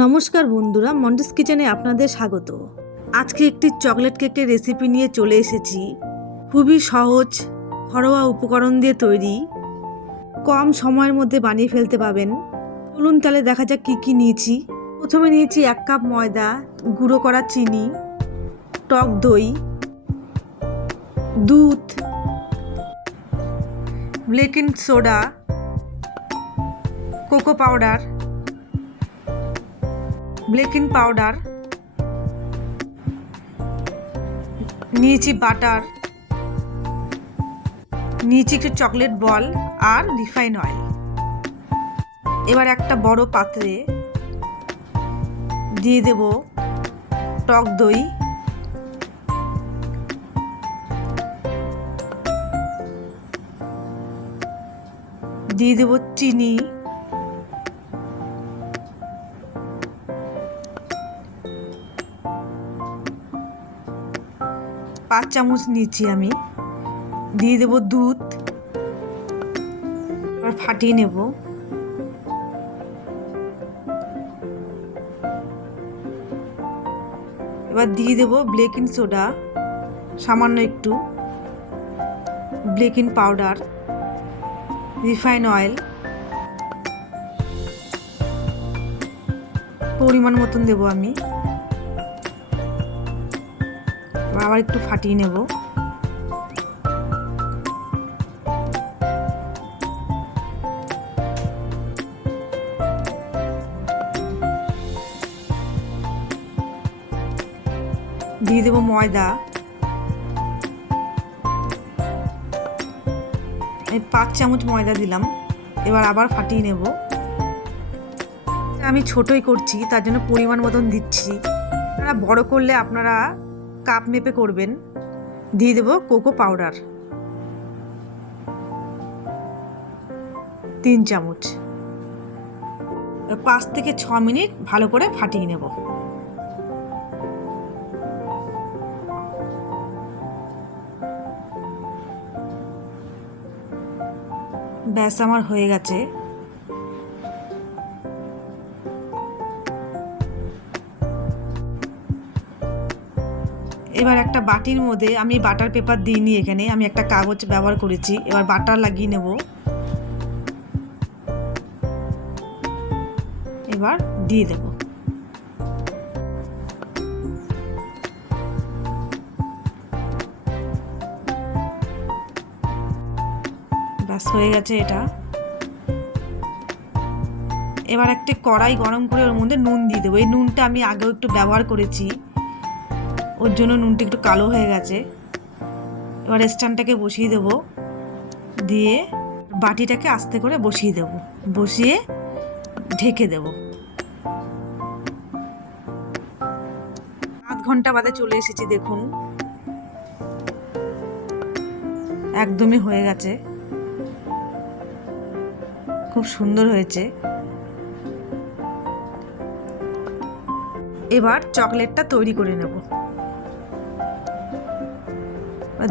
নমস্কার বন্ধুরা, মন্ডিস কিচেনে আপনাদের স্বাগত। আজকে একটি চকলেট কেকের রেসিপি নিয়ে চলে এসেছি। খুবই সহজ, ঘরোয়া উপকরণ দিয়ে তৈরি, কম সময়ের মধ্যে বানিয়ে ফেলতে পারবেন। চলুন তাহলে দেখা যাক কী কী নিয়েছি। প্রথমে নিয়েছি 1 কাপ ময়দা, গুঁড়ো করা চিনি, টক দই, দুধ, baking soda, cocoa powder, baking powder, নিয়েছি বাটার, নিয়েছি একটু চকলেট বল আর রিফাইন অয়েল। এবার একটা বড় পাত্রে দিয়ে দেব টক দই, দিয়ে দেব চিনি, পাঁচ চামচ নিয়েছি আমি, দিয়ে দেব দুধ, এবার ফাটিয়ে নেব। এবার দিয়ে দেব বেকিং সোডা, সামান্য একটু, বেকিং পাউডার, রিফাইন অয়েল পরিমাণ মতন দেব আমি। আবার একটু ফাটিয়ে নেব। দিয়ে দেব ময়দা, আমি 5 চামচ ময়দা দিলাম। এবার আবার ফাটিয়ে নেব। আমি ছোটই করছি, তার জন্য পরিমাণ মতন দিচ্ছি। আপনারা বড় করলে আপনারা কাপ মেপে করবেন। দিয়ে দেব কোকো পাউডার 3 চামচ। 5 থেকে 6 মিনিট ভালো করে ফাটিয়ে নেব। ব্যাস, আমার হয়ে গেছে। এবার একটা বাটির মধ্যে, আমি বাটার পেপার দিইনি, এখানে আমি একটা কাগজ ব্যবহার করেছি। এবার বাটার লাগিয়ে নেব। এবার দিয়ে দেব। ব্যাস হয়ে গেছে এটা। এবার একটা কড়াই গরম করে ওর মধ্যে নুন দিয়ে দেবো। এই নুনটা আমি আগেও একটু ব্যবহার করেছি, ওর জন্য নুনটা একটু কালো হয়ে গেছে। এবার স্ট্যান্ডটাকে বসিয়ে দেব, দিয়ে বাটিটাকে আস্তে করে বসিয়ে দেব, বসিয়ে ঢেকে দেব। আধ ঘন্টা বাদে চলে এসেছি, দেখুন একদমই হয়ে গেছে, খুব সুন্দর হয়েছে। এবার চকলেটটা তৈরি করে নেব।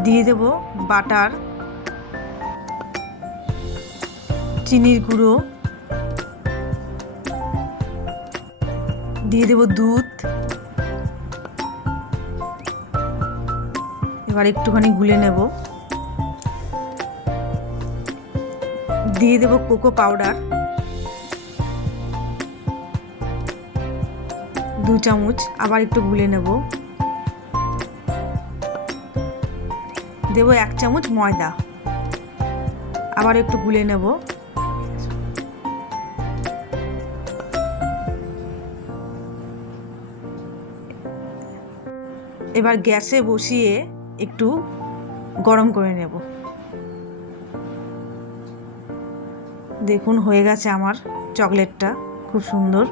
দিয়ে দেব বাটার, চিনির গুঁড়ো, দিয়ে দেব দুধ। এবার একটুখানি গুলে নেব। দিয়ে দেব কোকো পাউডার 2 চামচ, আবার একটু গুলে নেব। দেব 1 চামচ ময়দা, আবার একটু গুলে নেব। এবার গ্যাসে বসিয়ে একটু গরম করে নেব। দেখুন হয়ে গেছে আমার চকলেটটা, খুব সুন্দর।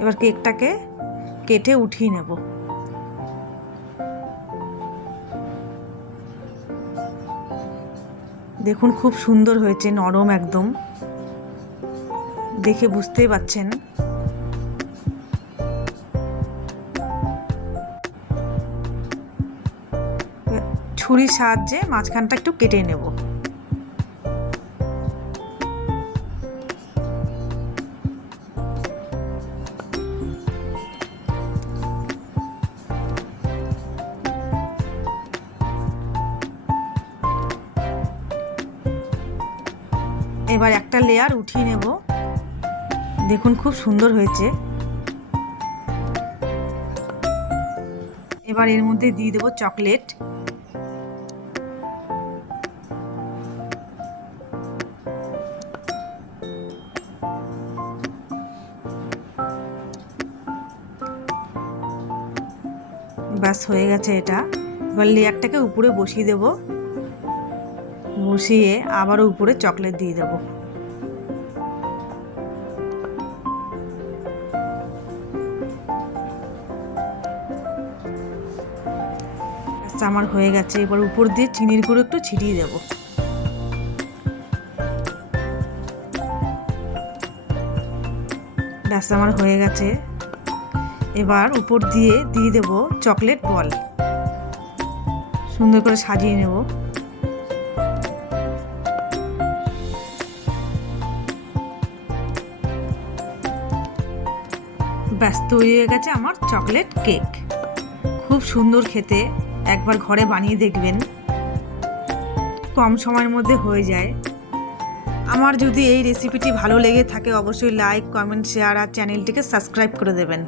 এবার কেকটাকে কেটে উঠিয়ে নেব। দেখুন খুব সুন্দর হয়েছে, নরম একদম, দেখে বুঝতেই পাচ্ছেন। ছুরির সাহায্যে মাঝখানটা একটু কেটে নেব। এবার একটা লেয়ার উঠিয়ে নেব। দেখুন খুব সুন্দর হয়েছে। এবার এর মধ্যে দিয়ে দেবো চকলেট। ব্যাস হয়ে গেছে এটা। এবার লেয়ারটাকে উপরে বসিয়ে দেব, বসিয়ে আবারও উপরে চকলেট দিয়ে দেব। আমার হয়ে গেছে। এবার উপর দিয়ে চিনির গুঁড়ো একটু ছিটিয়ে দেব। ব্যাস আমার হয়ে গেছে। এবার উপর দিয়ে দেব চকলেট বল। সুন্দর করে সাজিয়ে নেব। ব্যাস তৈরি হয়ে গেছে আমার চকলেট কেক। খুব সুন্দর খেতে, একবার ঘরে বানিয়ে দেখবেন, কম সময়ের মধ্যে হয়ে যায়। আমার যদি এই রেসিপিটি ভালো লেগে থাকে অবশ্যই লাইক, কমেন্ট, শেয়ার আর চ্যানেলটিকে সাবস্ক্রাইব করে দেবেন।